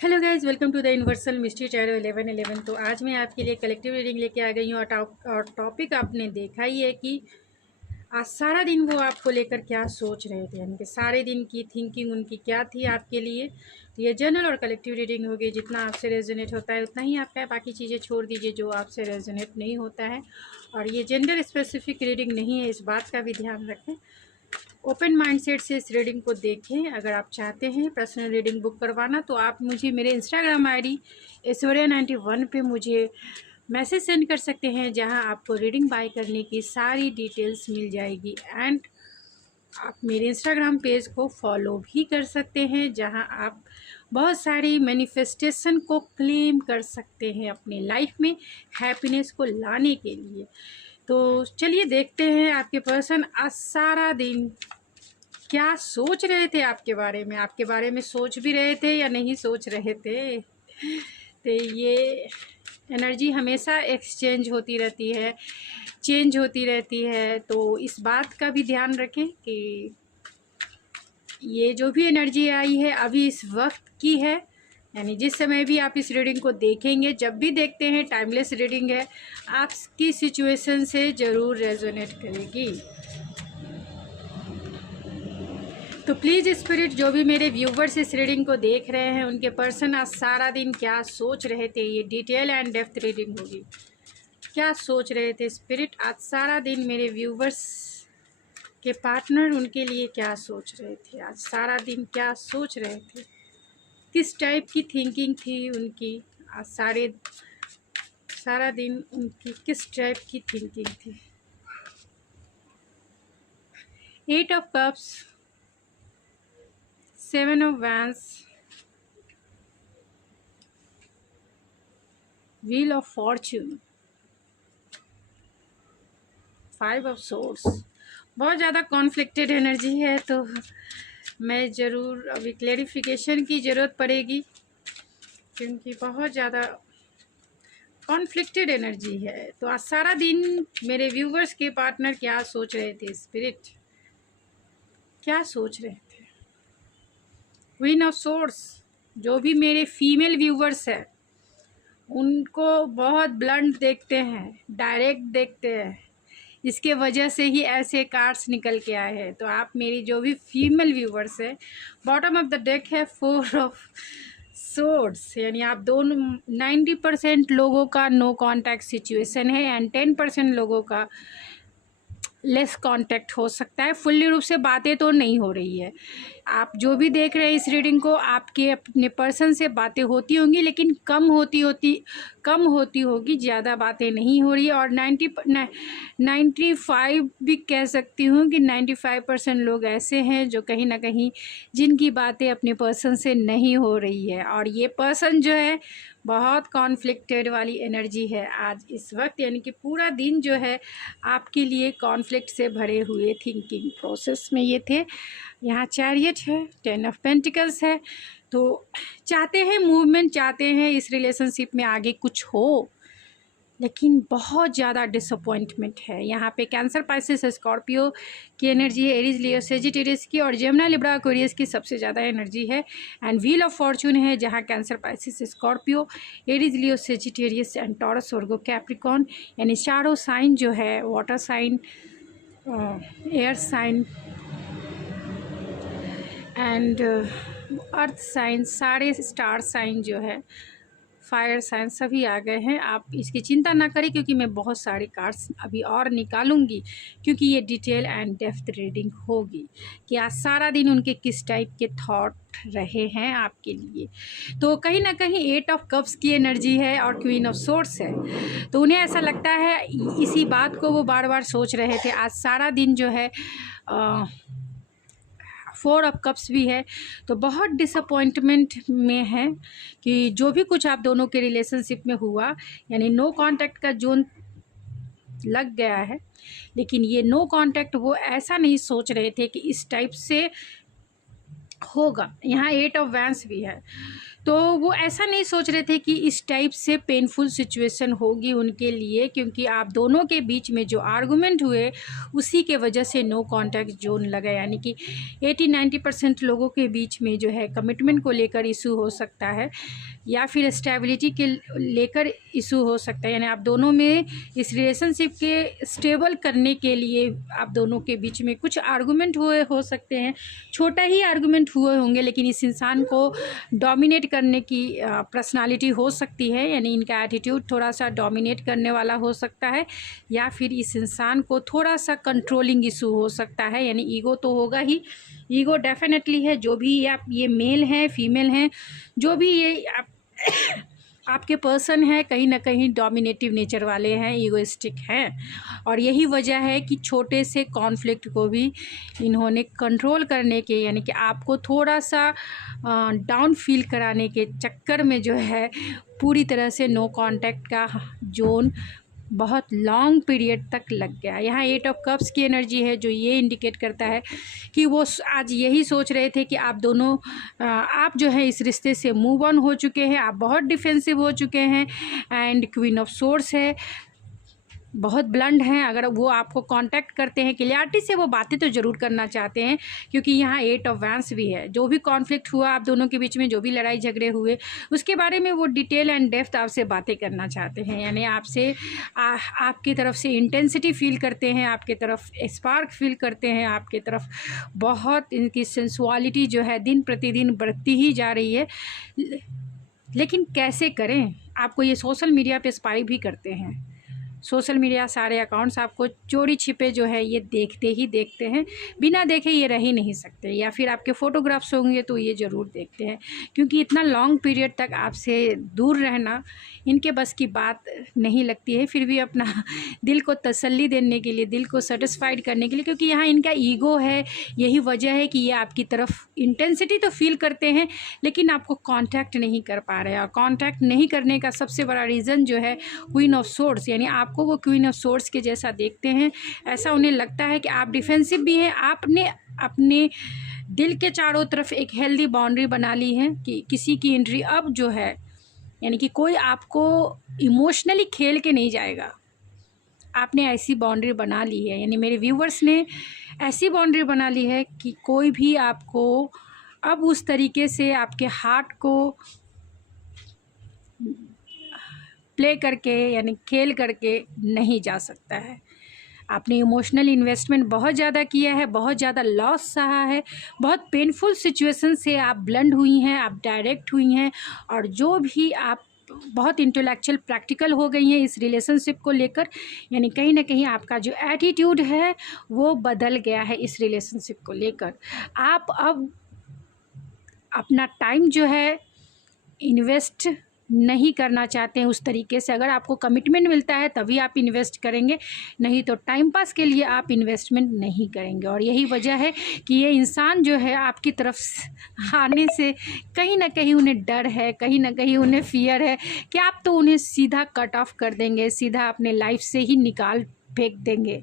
Hello guys, welcome to the Universal Mystery Tarot 1111। तो आज मैं आपके लिए कलेक्टिव रीडिंग लेके आ गई हूँ और टॉपिक आपने देखा ही है कि आज सारा दिन वो आपको लेकर क्या सोच रहे थे, यानी कि सारे दिन की थिंकिंग उनकी क्या थी आपके लिए। तो ये जनरल और कलेक्टिव रीडिंग होगी। जितना आपसे रेजोनेट होता है उतना ही आपका है, बाकी चीज़ें छोड़ दीजिए जो आपसे रेजोनेट नहीं होता है। और ये जेंडर स्पेसिफिक रीडिंग नहीं है, इस बात का भी ध्यान रखें। ओपन माइंडसेट से इस रीडिंग को देखें। अगर आप चाहते हैं पर्सनल रीडिंग बुक करवाना तो आप मुझे मेरे इंस्टाग्राम आईडी ऐश्वर्या91 पे मुझे मैसेज सेंड कर सकते हैं, जहां आपको रीडिंग बाय करने की सारी डिटेल्स मिल जाएगी। एंड आप मेरे इंस्टाग्राम पेज को फॉलो भी कर सकते हैं, जहां आप बहुत सारी मैनिफेस्टेशन को क्लेम कर सकते हैं अपनी लाइफ में हैप्पीनेस को लाने के लिए। तो चलिए देखते हैं आपके पर्सन आज सारा दिन क्या सोच रहे थे आपके बारे में सोच भी रहे थे या नहीं सोच रहे थे। तो ये एनर्जी हमेशा एक्सचेंज होती रहती है, चेंज होती रहती है। तो इस बात का भी ध्यान रखें कि ये जो भी एनर्जी आई है अभी इस वक्त की है, यानी जिस समय भी आप इस रीडिंग को देखेंगे, जब भी देखते हैं टाइमलेस रीडिंग है, आपकी सिचुएशन से ज़रूर रेजोनेट करेगी। तो प्लीज़ स्पिरिट, जो भी मेरे व्यूवर्स इस रीडिंग को देख रहे हैं उनके पर्सन आज सारा दिन क्या सोच रहे थे, ये डिटेल एंड डेप्थ रीडिंग होगी। क्या सोच रहे थे स्पिरिट आज सारा दिन मेरे व्यूवर्स के पार्टनर उनके लिए क्या सोच रहे थे, आज सारा दिन क्या सोच रहे थे, किस टाइप की थिंकिंग थी उनकी आज सारा दिन उनकी किस टाइप की थिंकिंग थी। 8 of cups, 7 of wands, wheel of Fortune, 5 of swords. बहुत ज़्यादा कॉन्फ्लिक्टेड एनर्जी है, तो मैं ज़रूर अभी क्लेरिफिकेशन की ज़रूरत पड़ेगी, क्योंकि बहुत ज़्यादा कॉन्फ्लिक्टेड एनर्जी है। तो आज सारा दिन मेरे व्यूवर्स के पार्टनर क्या सोच रहे थे स्पिरिट, क्या सोच रहे थे। क्वीन ऑफ सोर्ड्स, जो भी मेरे फीमेल व्यूवर्स हैं उनको बहुत ब्लंट देखते हैं, डायरेक्ट देखते हैं, इसके वजह से ही ऐसे कार्ड्स निकल के आए हैं। तो आप मेरी जो भी फीमेल व्यूवर्स है, बॉटम ऑफ द डेक है 4 ऑफ सोर्ड्स, यानी आप दोनों 90% लोगों का नो कांटेक्ट सिचुएशन है एंड 10% लोगों का लेस कांटेक्ट हो सकता है। फुल्ली रूप से बातें तो नहीं हो रही है। आप जो भी देख रहे हैं इस रीडिंग को, आपके अपने पर्सन से बातें होती होंगी, लेकिन कम होती होगी, ज़्यादा बातें नहीं हो रही है। और 95 भी कह सकती हूँ कि 95% लोग ऐसे हैं जो कहीं ना कहीं जिनकी बातें अपने पर्सन से नहीं हो रही है। और ये पर्सन जो है बहुत कॉन्फ्लिक्टेड वाली एनर्जी है आज इस वक्त, यानी कि पूरा दिन जो है आपके लिए कॉन्फ्लिक्ट से भरे हुए थिंकिंग प्रोसेस में ये थे। यहाँ चैरियट है, 10 ऑफ पेंटिकल्स है। तो चाहते हैं मूवमेंट, चाहते हैं इस रिलेशनशिप में आगे कुछ हो, लेकिन बहुत ज़्यादा डिसअपॉइंटमेंट है। यहाँ पे कैंसर, पाइसेस, स्कॉर्पियो की एनर्जी है, एरीज, लियो, सेजिटेरियस की और जेमिनी, लिब्रा, एक्वेरियस की सबसे ज़्यादा एनर्जी है। एंड व्हील ऑफ फॉर्च्यून है, जहाँ Cancer, Pisces, Scorpio, Aries, Leo, Sagittarius and Taurus, Virgo, Capricorn, यानी चारों साइन जो है, water sign, air sign and earth sign, सारे स्टार साइन जो है, फायर साइन, सभी आ गए हैं। आप इसकी चिंता ना करें, क्योंकि मैं बहुत सारे कार्ड्स अभी और निकालूंगी, क्योंकि ये डिटेल एंड डेप्थ रीडिंग होगी कि आज सारा दिन उनके किस टाइप के थॉट रहे हैं आपके लिए। तो कहीं ना कहीं 8 ऑफ कप्स की एनर्जी है और क्वीन ऑफ सोर्ड्स है। तो उन्हें ऐसा लगता है, इसी बात को वो बार बार सोच रहे थे आज सारा दिन जो है। 4 ऑफ कप्स भी है, तो बहुत डिसअपॉइंटमेंट में है कि जो भी कुछ आप दोनों के रिलेशनशिप में हुआ, यानी नो कांटेक्ट का जोन लग गया है। लेकिन ये नो कांटेक्ट वो ऐसा नहीं सोच रहे थे कि इस टाइप से होगा। यहाँ 8 ऑफ वैंड्स भी है, तो वो ऐसा नहीं सोच रहे थे कि इस टाइप से पेनफुल सिचुएशन होगी उनके लिए, क्योंकि आप दोनों के बीच में जो आर्गुमेंट हुए उसी के वजह से नो कॉन्टैक्ट जोन लगा। यानी कि 80-90% लोगों के बीच में जो है कमिटमेंट को लेकर इशू हो सकता है या फिर स्टेबिलिटी के लेकर इशू हो सकता है। यानी आप दोनों में इस रिलेशनशिप के स्टेबल करने के लिए आप दोनों के बीच में कुछ आर्गुमेंट हुए हो सकते हैं। छोटा ही आर्गुमेंट हुए होंगे, लेकिन इस इंसान को डोमिनेट करने की पर्सनालिटी हो सकती है। यानी इनका एटीट्यूड थोड़ा सा डोमिनेट करने वाला हो सकता है, या फिर इस इंसान को थोड़ा सा कंट्रोलिंग इशू हो सकता है। यानी ईगो तो होगा ही, ईगो डेफिनेटली है। जो भी आप ये मेल हैं फीमेल हैं, जो भी ये आपके पर्सन है, कहीं ना कहीं डोमिनेटिव नेचर वाले हैं, ईगोइस्टिक हैं। और यही वजह है कि छोटे से कॉन्फ्लिक्ट को भी इन्होंने कंट्रोल करने के, यानी कि आपको थोड़ा सा डाउन फील कराने के चक्कर में जो है पूरी तरह से नो कांटेक्ट का जोन बहुत लॉन्ग पीरियड तक लग गया। यहाँ 8 ऑफ कप्स की एनर्जी है, जो ये इंडिकेट करता है कि वो आज यही सोच रहे थे कि आप दोनों आप जो है इस रिश्ते से मूव ऑन हो चुके हैं, आप बहुत डिफेंसिव हो चुके हैं। एंड क्वीन ऑफ सोर्स है, बहुत ब्लंड हैं। अगर वो आपको कांटेक्ट करते हैं क्लियरिटी से, वो बातें तो ज़रूर करना चाहते हैं, क्योंकि यहाँ 8 ऑफ वैंस भी है। जो भी कॉन्फ्लिक्ट हुआ आप दोनों के बीच में, जो भी लड़ाई झगड़े हुए, उसके बारे में वो डिटेल एंड डेप्थ आपसे बातें करना चाहते हैं। यानी आपसे आपकी तरफ से इंटेंसिटी फील करते हैं, आपकी तरफ स्पार्क फील करते हैं, आपकी तरफ बहुत इनकी सेंसुअलिटी जो है दिन प्रतिदिन बढ़ती ही जा रही है। लेकिन कैसे करें? आपको ये सोशल मीडिया पे स्पाई भी करते हैं। सोशल मीडिया सारे अकाउंट्स आपको चोरी छिपे जो है ये देखते ही देखते हैं, बिना देखे ये रह ही नहीं सकते। या फिर आपके फ़ोटोग्राफ्स होंगे तो ये ज़रूर देखते हैं, क्योंकि इतना लॉन्ग पीरियड तक आपसे दूर रहना इनके बस की बात नहीं लगती है। फिर भी अपना दिल को तसल्ली देने के लिए, दिल को सेटिस्फाइड करने के लिए, क्योंकि यहाँ इनका ईगो है, यही वजह है कि ये आपकी तरफ इंटेंसिटी तो फील करते हैं, लेकिन आपको कांटेक्ट नहीं कर पा रहे हैं। और कांटेक्ट नहीं करने का सबसे बड़ा रीज़न जो है क्वीन ऑफ सोर्ड्स, यानी आपको वो क्वीन ऑफ सोर्ड्स के जैसा देखते हैं। ऐसा उन्हें लगता है कि आप डिफेंसिव भी हैं, आपने अपने दिल के चारों तरफ एक हेल्दी बाउंड्री बना ली है कि किसी की एंट्री अब जो है, यानी कि कोई आपको इमोशनली खेल के नहीं जाएगा। आपने ऐसी बाउंड्री बना ली है, यानी मेरे व्यूवर्स ने ऐसी बाउंड्री बना ली है कि कोई भी आपको अब उस तरीके से आपके हार्ट को प्ले करके, यानी खेल करके नहीं जा सकता है। आपने इमोशनल इन्वेस्टमेंट बहुत ज़्यादा किया है, बहुत ज़्यादा लॉस सहा है, बहुत पेनफुल सिचुएशन से आप ब्लेंड हुई हैं, आप डायरेक्ट हुई हैं, और जो भी आप बहुत इंटेलेक्चुअल प्रैक्टिकल हो गई हैं इस रिलेशनशिप को लेकर। यानी कहीं ना कहीं आपका जो एटीट्यूड है वो बदल गया है इस रिलेशनशिप को लेकर। आप अब अपना टाइम जो है इन्वेस्ट नहीं करना चाहते हैं उस तरीके से। अगर आपको कमिटमेंट मिलता है तभी आप इन्वेस्ट करेंगे, नहीं तो टाइम पास के लिए आप इन्वेस्टमेंट नहीं करेंगे। और यही वजह है कि ये इंसान जो है आपकी तरफ आने से कहीं ना कहीं उन्हें डर है, कहीं ना कहीं उन्हें फियर है कि आप तो उन्हें सीधा कट ऑफ कर देंगे, सीधा अपने लाइफ से ही निकाल फेंक देंगे।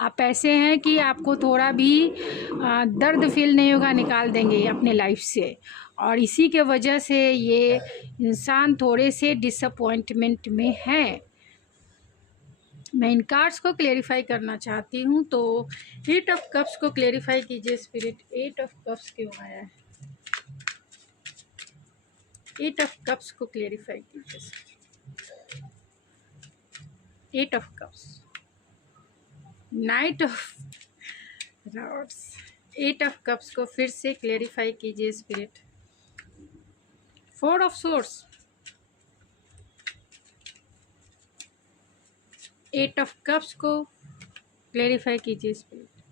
आप ऐसे हैं कि आपको थोड़ा भी दर्द फील नहीं होगा, निकाल देंगे अपने लाइफ से। और इसी के वजह से ये इंसान थोड़े से डिसअपॉइंटमेंट में हैं। मैं इन कार्ड्स को क्लेरिफाई करना चाहती हूँ, तो 8 ऑफ कप्स को क्लेरिफाई कीजिए स्पिरिट। 8 ऑफ कप्स क्यों आया है? 8 ऑफ कप्स को क्लेरिफाई कीजिए। 8 of cups, night of rods, 8 of cups को फिर से क्लेरिफाई कीजिए spirit. 4 of source, 8 of cups को क्लेरिफाई कीजिए स्पिरिट।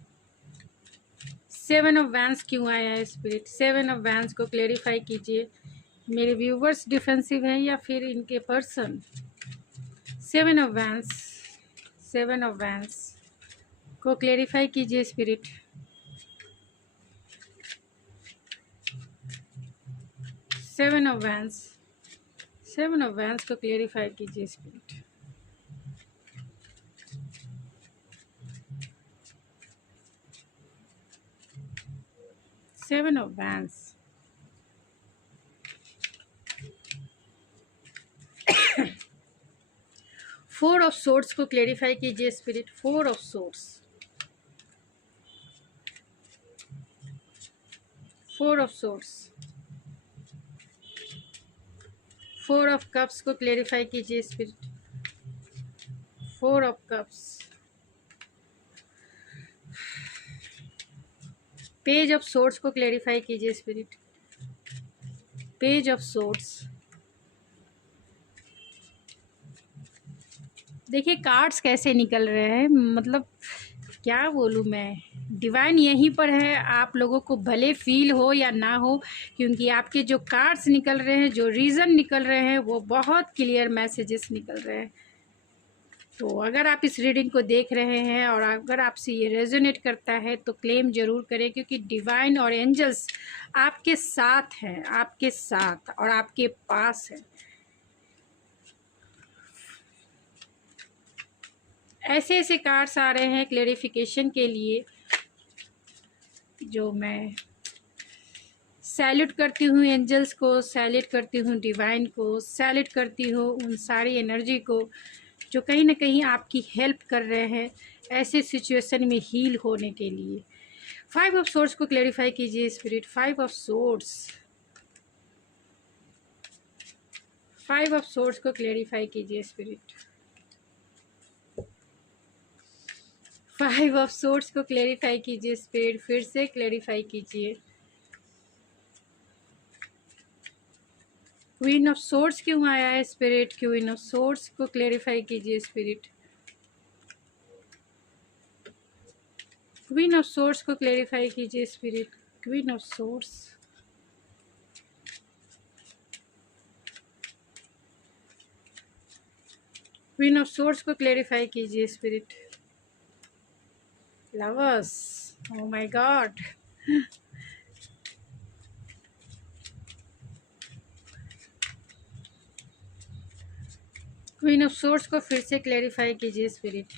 7 ऑफ वैंस क्यों आया है स्पिरिट? 7 ऑफ वैंस को क्लेरिफाई कीजिए। मेरे व्यूवर्स डिफेंसिव हैं या फिर इनके person? 7 of vents, 7 of vents को क्लेरिफाई कीजिए spirit. 7 of vents, 7 of vents को क्लेरिफाई कीजिए spirit. Seven of vents, four of swords को क्लेरिफाई कीजिए spirit. Four of swords, four of swords, four of cups को क्लेरिफाई कीजिए spirit. Four of cups, page of swords को clarify कीजिए spirit. Page of swords. देखिए cards कैसे निकल रहे हैं, मतलब क्या बोलूँ मैं, डिवाइन यहीं पर है। आप लोगों को भले फील हो या ना हो, क्योंकि आपके जो कार्ड्स निकल रहे हैं, जो रीज़न निकल रहे हैं, वो बहुत क्लियर मैसेजेस निकल रहे हैं। तो अगर आप इस रीडिंग को देख रहे हैं और अगर आपसे ये रेजोनेट करता है तो क्लेम ज़रूर करें, क्योंकि डिवाइन और एंजल्स आपके साथ हैं, आपके साथ और आपके पास है। ऐसे ऐसे कार्ड्स आ रहे हैं क्लेरिफिकेशन के लिए, जो मैं सैल्यूट करती हूँ एंजल्स को, सैल्यूट करती हूँ डिवाइन को, सैल्यूट करती हूँ उन सारी एनर्जी को जो कहीं ना कहीं आपकी हेल्प कर रहे हैं ऐसे सिचुएशन में हील होने के लिए। फाइव ऑफ सोर्ड्स को क्लेरिफाई कीजिए spirit. Five of swords, five of swords को क्लेरिफाई कीजिए स्पिरिट। फाइव ऑफ सोर्ड्स को क्लेरिफाई कीजिए स्पिरिट, फिर से क्लेरिफाई कीजिए। क्वीन ऑफ सोर्ड्स क्यों आया है स्पिरिट? क्वीन ऑफ सोर्ड्स को क्लेरिफाई कीजिए स्पिरिट। क्वीन ऑफ सोर्ड्स को क्लेरिफाई कीजिए spirit. Queen of swords, queen of swords को क्लेरिफाई कीजिए spirit. Lovers, oh my God, queen of swords को फिर से क्लेरिफाई कीजिए स्पिरिट।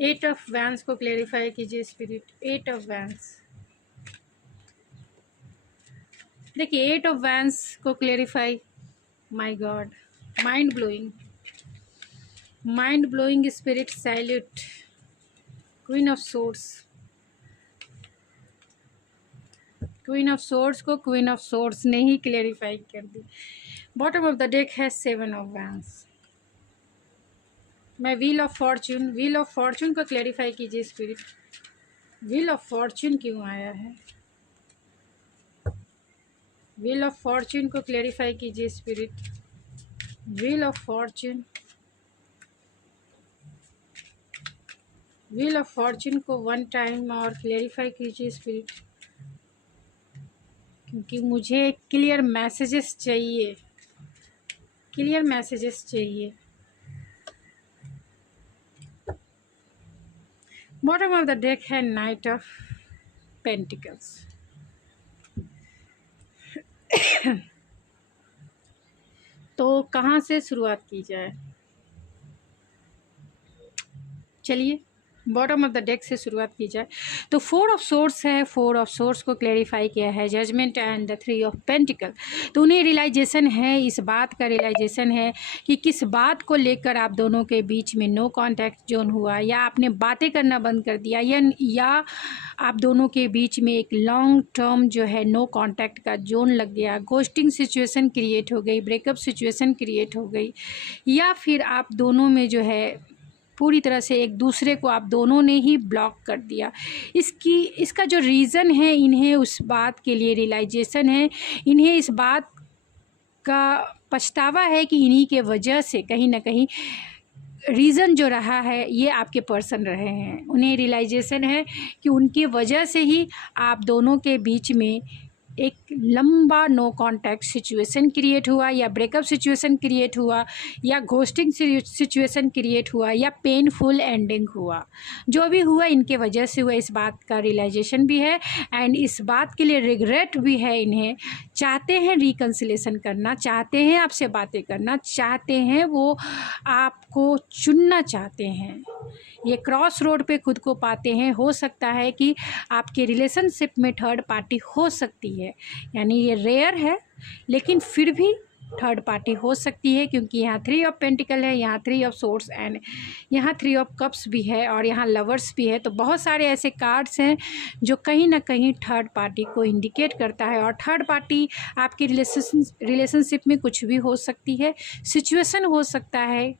एट ऑफ वैंस को क्लेरिफाई कीजिए स्पिरिट। एट ऑफ वैंस, देखिए एट ऑफ वैंस को clarify, my God, mind blowing, mind blowing spirit, salute. Queen of swords, queen of swords को queen of swords ने ही clarify कर दी। Bottom of the deck है seven of vents. मैं wheel of Fortune, wheel of Fortune को clarify कीजिए spirit. Wheel of Fortune क्यों आया है? व्हील ऑफ फॉर्च्यून को क्लेरिफाई कीजिए spirit. Wheel of Fortune, wheel of Fortune को वन टाइम और क्लेरिफाई कीजिए स्पिरिट, क्योंकि मुझे क्लियर मैसेजेस चाहिए, क्लियर मैसेजेस चाहिए। बॉटम ऑफ द डेक है नाइट ऑफ पेंटिकल्स। तो कहाँ से शुरुआत की जाए? चलिए बॉटम ऑफ द डेक से शुरुआत की जाए तो फोर ऑफ सोर्स है। फोर ऑफ सोर्स को क्लेरिफाई किया है judgement and the three of pentacle. तो उन्हें रियलाइजेशन है, इस बात का रियलाइजेशन है कि किस बात को लेकर आप दोनों के बीच में नो कांटेक्ट जोन हुआ, या आपने बातें करना बंद कर दिया, या आप दोनों के बीच में एक लॉन्ग टर्म जो है नो कांटेक्ट का जोन लग गया, घोस्टिंग सिचुएशन क्रिएट हो गई, ब्रेकअप सिचुएशन क्रिएट हो गई, या फिर आप दोनों में जो है पूरी तरह से एक दूसरे को आप दोनों ने ही ब्लॉक कर दिया। इसका जो रीज़न है, इन्हें उस बात के लिए रियलाइजेशन है, इन्हें इस बात का पछतावा है कि इन्हीं के वजह से कहीं ना कहीं रीज़न जो रहा है ये आपके पर्सन रहे हैं। उन्हें रियलाइजेशन है कि उनकी वजह से ही आप दोनों के बीच में एक लंबा नो कांटेक्ट सिचुएशन क्रिएट हुआ, या ब्रेकअप सिचुएशन क्रिएट हुआ, या घोस्टिंग सिचुएशन क्रिएट हुआ, या पेनफुल एंडिंग हुआ। जो भी हुआ इनके वजह से हुआ, इस बात का रियलाइजेशन भी है एंड इस बात के लिए रिग्रेट भी है। इन्हें चाहते हैं रिकन्सिलेशन करना, चाहते हैं आपसे बातें करना, चाहते हैं वो आपको चुनना चाहते हैं, ये क्रॉस रोड पे खुद को पाते हैं। हो सकता है कि आपके रिलेशनशिप में थर्ड पार्टी हो सकती है, यानी ये रेयर है लेकिन फिर भी थर्ड पार्टी हो सकती है, क्योंकि यहाँ 3 ऑफ पेंटिकल है, यहाँ 3 ऑफ सोर्ड्स एंड यहाँ 3 ऑफ कप्स भी है और यहाँ लवर्स भी है। तो बहुत सारे ऐसे कार्ड्स हैं जो कहीं ना कहीं थर्ड पार्टी को इंडिकेट करता है। और थर्ड पार्टी आपकी रिलेशनशिप में कुछ भी हो सकती है, सिचुएशन हो सकता है,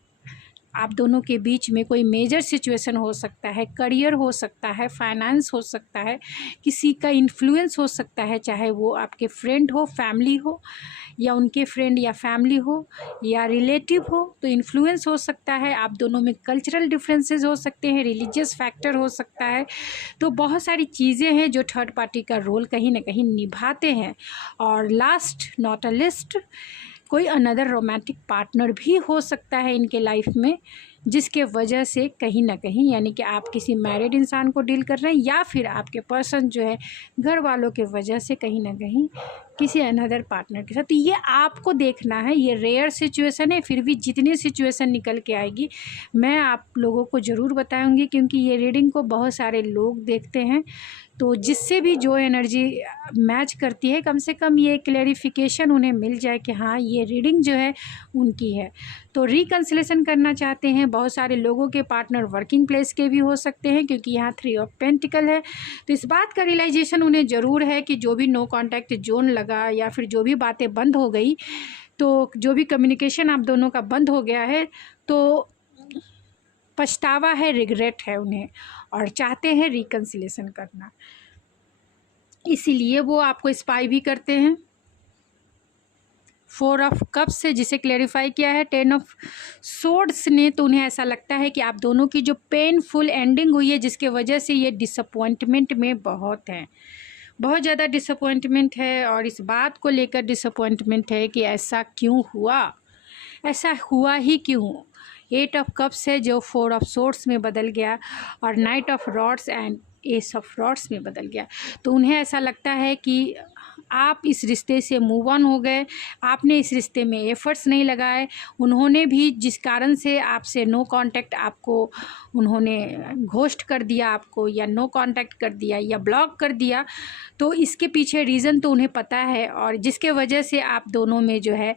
आप दोनों के बीच में कोई मेजर सिचुएशन हो सकता है, करियर हो सकता है, फाइनेंस हो सकता है, किसी का इन्फ्लुएंस हो सकता है, चाहे वो आपके फ्रेंड हो, फैमिली हो, या उनके फ्रेंड या फैमिली हो, या रिलेटिव हो, तो इन्फ्लुएंस हो सकता है। आप दोनों में कल्चरल डिफरेंसेस हो सकते हैं, रिलीजियस फैक्टर हो सकता है। तो बहुत सारी चीज़ें हैं जो थर्ड पार्टी का रोल कहीं ना कहीं निभाते हैं। और लास्ट नॉट अ लिस्ट, कोई अनदर रोमांटिक पार्टनर भी हो सकता है इनके लाइफ में, जिसके वजह से कहीं ना कहीं, यानी कि आप किसी मैरिड इंसान को डील कर रहे हैं या फिर आपके पर्सन जो है घर वालों के वजह से कहीं ना कहीं किसी अनदर पार्टनर के साथ। तो ये आपको देखना है, ये रेयर सिचुएशन है, फिर भी जितनी सिचुएशन निकल के आएगी मैं आप लोगों को ज़रूर बताऊंगी, क्योंकि ये रीडिंग को बहुत सारे लोग देखते हैं। तो जिससे भी जो एनर्जी मैच करती है, कम से कम ये क्लैरिफिकेशन उन्हें मिल जाए कि हाँ ये रीडिंग जो है उनकी है। तो रिकन्सिलेशन करना चाहते हैं, बहुत सारे लोगों के पार्टनर वर्किंग प्लेस के भी हो सकते हैं, क्योंकि यहाँ 3 ऑफ पेंटिकल है। तो इस बात का रियलाइजेशन उन्हें ज़रूर है कि जो भी नो कॉन्टैक्ट जोन लगा या फिर जो भी बातें बंद हो गई, तो जो भी कम्युनिकेशन आप दोनों का बंद हो गया है, तो पछतावा है, रिग्रेट है उन्हें, और चाहते हैं रिकन्सिलेशन करना। इसीलिए वो आपको स्पाई भी करते हैं। 4 ऑफ कप्स से जिसे क्लेरिफाई किया है 10 ऑफ सोर्ड्स ने, तो उन्हें ऐसा लगता है कि आप दोनों की जो पेनफुल एंडिंग हुई है, जिसके वजह से ये डिसअपॉइंटमेंट में बहुत हैं, बहुत ज़्यादा डिसअपॉइंटमेंट है। और इस बात को लेकर डिसअपॉइंटमेंट है कि ऐसा क्यों हुआ, ऐसा हुआ ही क्यों। 8 ऑफ कप्स है जो 4 ऑफ सोर्ड्स में बदल गया, और night of rods and S of rods में बदल गया। तो उन्हें ऐसा लगता है कि आप इस रिश्ते से मूव ऑन हो गए, आपने इस रिश्ते में एफर्ट्स नहीं लगाए। उन्होंने भी जिस कारण से आपसे नो कांटेक्ट, आपको उन्होंने घोस्ट कर दिया आपको, या नो कांटेक्ट कर दिया या ब्लॉक कर दिया, तो इसके पीछे रीज़न तो उन्हें पता है, और जिसके वजह से आप दोनों में जो है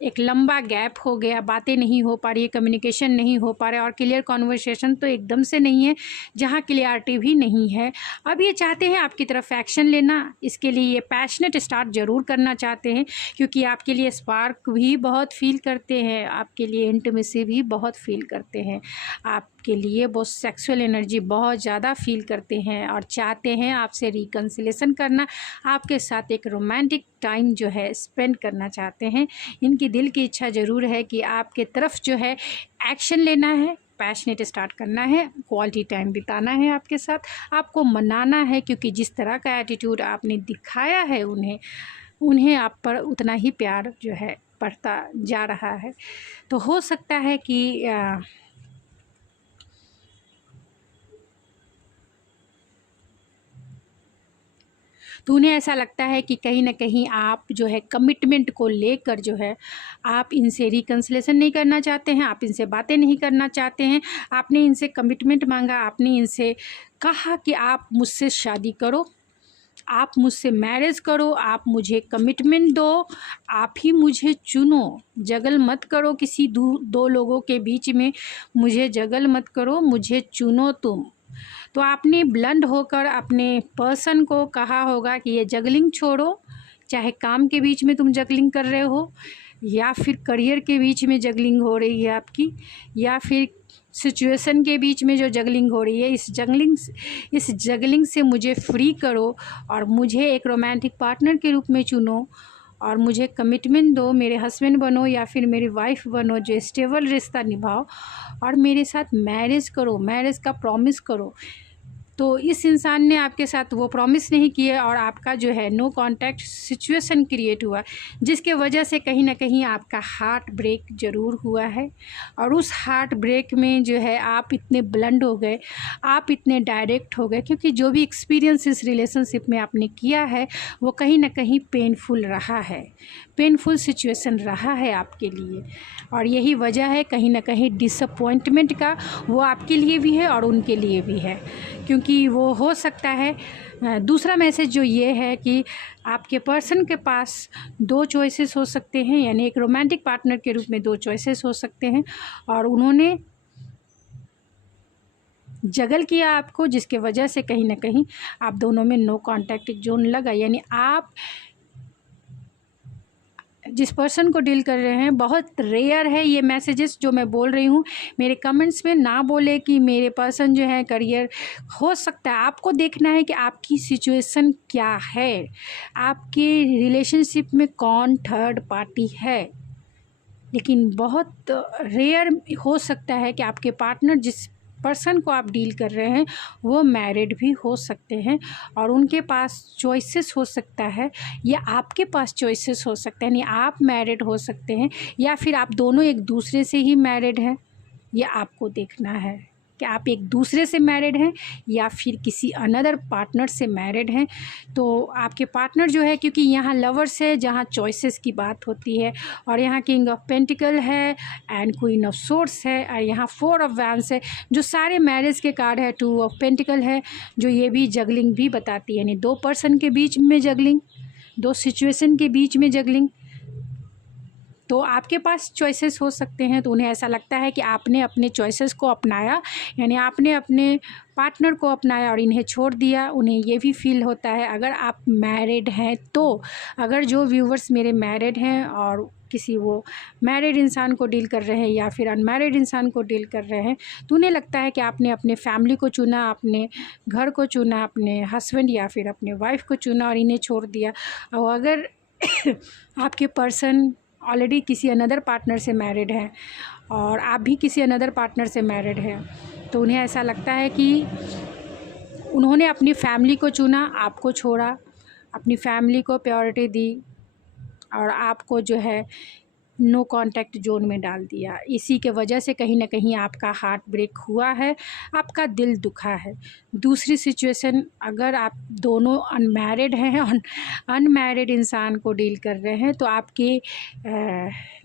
एक लंबा गैप हो गया, बातें नहीं हो पा रही है, कम्युनिकेशन नहीं हो पा रहा है, और क्लियर कॉन्वर्सेशन तो एकदम से नहीं है, जहाँ क्लियरिटी भी नहीं है। अब ये चाहते हैं आपकी तरफ एक्शन लेना, इसके लिए ये पैशनेट स्टार्ट ज़रूर करना चाहते हैं, क्योंकि आपके लिए स्पार्क भी बहुत फील करते हैं, आपके लिए इंटीमेसी भी बहुत फील करते हैं, आपके लिए वो सेक्सुअल एनर्जी बहुत ज़्यादा फील करते हैं, और चाहते हैं आपसे रिकन्सिलेशन करना, आपके साथ एक रोमांटिक टाइम जो है स्पेंड करना चाहते हैं। इनकी दिल की इच्छा ज़रूर है कि आपके तरफ जो है एक्शन लेना है, पैशनेट स्टार्ट करना है, क्वालिटी टाइम बिताना है आपके साथ, आपको मनाना है, क्योंकि जिस तरह का एटीट्यूड आपने दिखाया है उन्हें आप पर उतना ही प्यार जो है बढ़ता जा रहा है। तो हो सकता है कि तो उन्हें ऐसा लगता है कि कहीं ना कहीं आप जो है कमिटमेंट को लेकर जो है आप इनसे रिकन्सिलेशन नहीं करना चाहते हैं, आप इनसे बातें नहीं करना चाहते हैं। आपने इनसे कमिटमेंट मांगा, आपने इनसे कहा कि आप मुझसे शादी करो, आप मुझसे मैरिज करो, आप मुझे कमिटमेंट दो, आप ही मुझे चुनो, जगल मत करो किसी दो लोगों के बीच में, मुझे जगल मत करो, मुझे चुनो तुम। तो आपने ब्लंड होकर अपने पर्सन को कहा होगा कि ये जगलिंग छोड़ो, चाहे काम के बीच में तुम जगलिंग कर रहे हो, या फिर करियर के बीच में जगलिंग हो रही है आपकी, या फिर सिचुएशन के बीच में जो जगलिंग हो रही है, इस जगलिंग से मुझे फ्री करो, और मुझे एक रोमांटिक पार्टनर के रूप में चुनो, और मुझे कमिटमेंट दो, मेरे हस्बैंड बनो या फिर मेरी वाइफ बनो, जो स्टेबल रिश्ता निभाओ, और मेरे साथ मैरिज करो, मैरिज का प्रॉमिस करो। तो इस इंसान ने आपके साथ वो प्रॉमिस नहीं किया और आपका जो है नो कांटेक्ट सिचुएशन क्रिएट हुआ, जिसके वजह से कहीं ना कहीं आपका हार्ट ब्रेक ज़रूर हुआ है। और उस हार्ट ब्रेक में जो है आप इतने ब्लंड हो गए, आप इतने डायरेक्ट हो गए, क्योंकि जो भी एक्सपीरियंस इस रिलेशनशिप में आपने किया है वो कहीं ना कहीं पेनफुल रहा है, पेनफुल सिचुएशन रहा है आपके लिए। और यही वजह है कहीं ना कहीं डिसअपॉइंटमेंट का, वो आपके लिए भी है और उनके लिए भी है। क्योंकि वो हो सकता है, दूसरा मैसेज जो ये है कि आपके पर्सन के पास दो चॉइसेस हो सकते हैं, यानी एक रोमांटिक पार्टनर के रूप में दो चॉइसेस हो सकते हैं और उन्होंने जगल किया आपको, जिसके वजह से कहीं ना कहीं आप दोनों में नो कांटेक्ट जोन लगा। यानी आप जिस पर्सन को डील कर रहे हैं, बहुत रेयर है ये मैसेजेस जो मैं बोल रही हूँ। मेरे कमेंट्स में ना बोले कि मेरे पर्सन जो है करियर, हो सकता है आपको देखना है कि आपकी सिचुएशन क्या है, आपके रिलेशनशिप में कौन थर्ड पार्टी है। लेकिन बहुत रेयर हो सकता है कि आपके पार्टनर जिस पर्सन को आप डील कर रहे हैं वो मैरिड भी हो सकते हैं और उनके पास चॉइसेस हो सकता है, या आपके पास चॉइसेस हो सकते हैं। यानी आप मैरिड हो सकते हैं या फिर आप दोनों एक दूसरे से ही मैरिड हैं। ये आपको देखना है कि आप एक दूसरे से मैरिड हैं या फिर किसी अनदर पार्टनर से मैरिड हैं। तो आपके पार्टनर जो है, क्योंकि यहाँ लवर्स है जहाँ चॉइसेस की बात होती है, और यहाँ किंग ऑफ पेंटिकल है एंड क्वीन ऑफ सोर्ड्स है, और यहाँ फोर ऑफ वैंड्स है, जो सारे मैरिज के कार्ड है। टू ऑफ पेंटिकल है जो ये भी जगलिंग भी बताती है, यानी दो पर्सन के बीच में जगलिंग, दो सिचुएशन के बीच में जगलिंग। तो आपके पास चॉइसेस हो सकते हैं, तो उन्हें ऐसा लगता है कि आपने अपने चॉइसेस को अपनाया, यानी आपने अपने पार्टनर को अपनाया और इन्हें छोड़ दिया। उन्हें ये भी फील होता है, अगर आप मैरिड हैं तो, अगर जो व्यूवर्स मेरे मैरिड हैं और किसी वो मैरिड इंसान को डील कर रहे हैं या फिर अनमैरिड इंसान को डील कर रहे हैं, तो उन्हें लगता है कि आपने अपने फैमिली को चुना, अपने घर को चुना, अपने हस्बैंड या फिर अपने वाइफ को चुना और इन्हें छोड़ दिया। और अगर आपके पर्सन ऑलरेडी किसी अनदर पार्टनर से मैरिड है और आप भी किसी अनदर पार्टनर से मैरिड हैं, तो उन्हें ऐसा लगता है कि उन्होंने अपनी फैमिली को चुना, आपको छोड़ा, अपनी फैमिली को प्रायोरिटी दी और आपको जो है नो कांटेक्ट जोन में डाल दिया। इसी के वजह से कहीं ना कहीं आपका हार्ट ब्रेक हुआ है, आपका दिल दुखा है। दूसरी सिचुएशन, अगर आप दोनों अनमैरिड हैं और अनमैरिड इंसान को डील कर रहे हैं, तो आपके